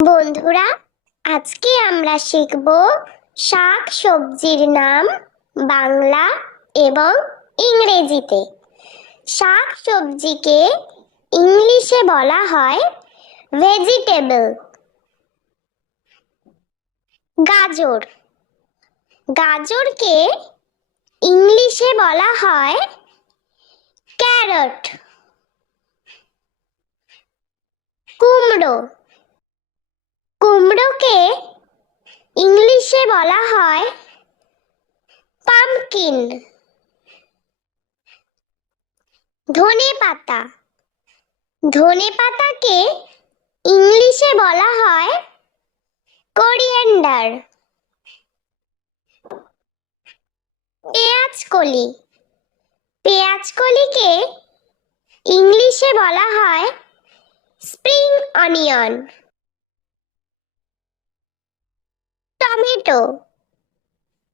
বন্ধুরা, আজকে আমরা শিখব শাক সবজির নাম বাংলা এবং ইংরেজিতে। শাক সবজিকে ইংলিশে বলা হয় ভেজিটেবল। গাজর, গাজরকে ইংলিশে বলা হয় ক্যারট। কুমড়ো, কুমড়োকে ইংলিশে বলা হয় পাম্পকিন। ধনেপাতা, ধনেপাতাকে ইংলিশে বলা হয় কোরিয়েন্ডার। পেঁয়াজকলি, পেঁয়াজকলিকে ইংলিশে বলা হয় স্প্রিং অনিয়ন। টমেটো,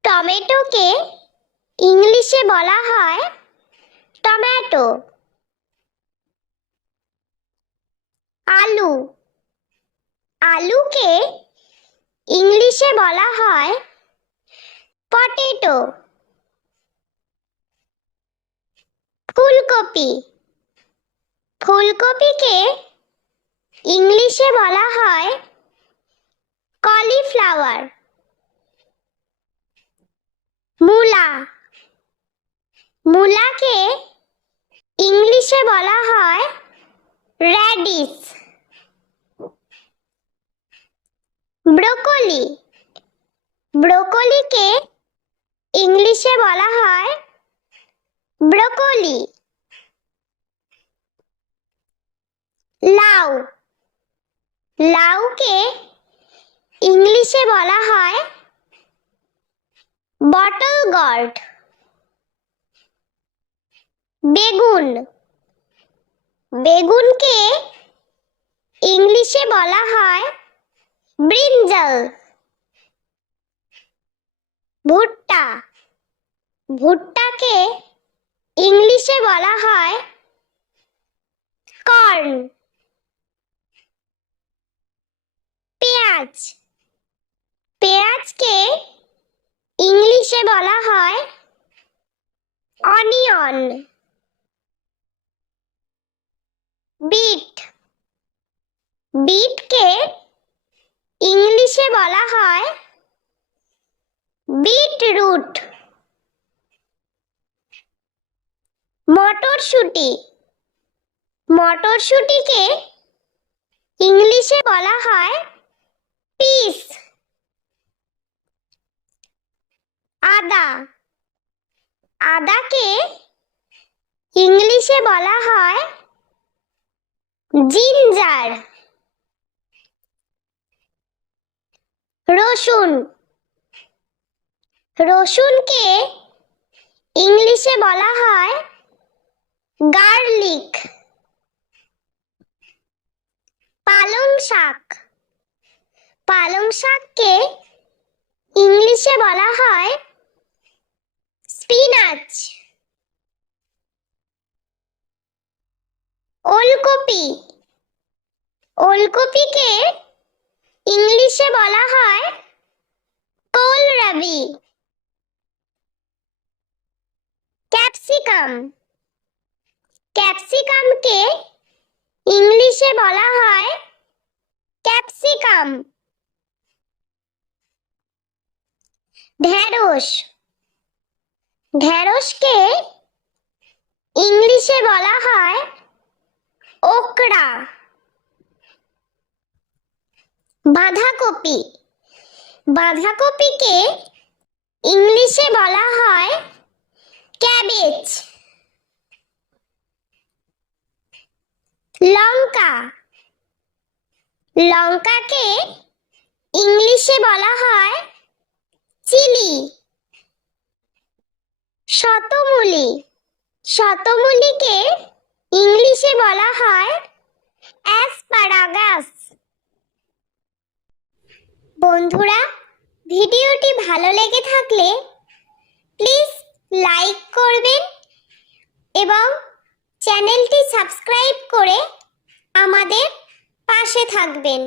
টমেটোকে ইংলিশে বলা হয় টমেটো। আলু, আলুকে ইংলিশে বলা হয় পটেটো। ফুলকপি, ফুলকপিকে ইংলিশে বলা হয় কলিফ্লাওয়ার। মূলা, মূলাকে ইংলিশে বলা হয় র্যাডিশ। ব্রোকলি, ব্রোকলিকে ইংলিশে বলা হয় ব্রোকলি। লাউ, লাউকে ইংলিশে বলা হয় বটল গর্ড। বেগুন, বেগুনকে ইংলিশে বলা হয় ব্রিঞ্জাল। ভুট্টা, ভুট্টাকে ইংলিশে বলা হয় কর্ন। পেঁয়াজ, পেঁয়াজকে ইংলিশে বলা হয় অনিয়ন। বিট, বিটকে ইংলিশে বলা হয় বিটরুট। মটরশুঁটি, মটরশুঁটিকে ইংলিশে বলা হয় পিস। আদা, আদাকে ইংলিশে বলা হয় জিঞ্জার। রসুন, রসুনকে ইংলিশে বলা হয় গার্লিক। পালং শাক, পালং শাককে ইংলিশে বলা হয় স্পিনাচ। ওলকপি, ওলকপিকে ইংলিশে বলা হয় কোলরাবি। ক্যাপসিকাম, ক্যাপসিকামকে ইংলিশে বলা হয় ক্যাপসিকাম। ঢেঁড়স, ঢেঁড়সকে ইংলিশে বলা হয় ওকরা। বাঁধাকপি, বাঁধাকপিকে ইংলিশে বলা হয় ক্যাবেজ। লঙ্কা, লঙ্কাকে ইংলিশে বলা হয় চিলি। শতমূলি, শতমূলিকে ইংলিশে বলা হয় অ্যাসপারাগাস। বন্ধুরা, ভিডিওটি ভালো লেগে থাকলে প্লিজ লাইক করবেন এবং চ্যানেলটি সাবস্ক্রাইব করে আমাদের পাশে থাকবেন।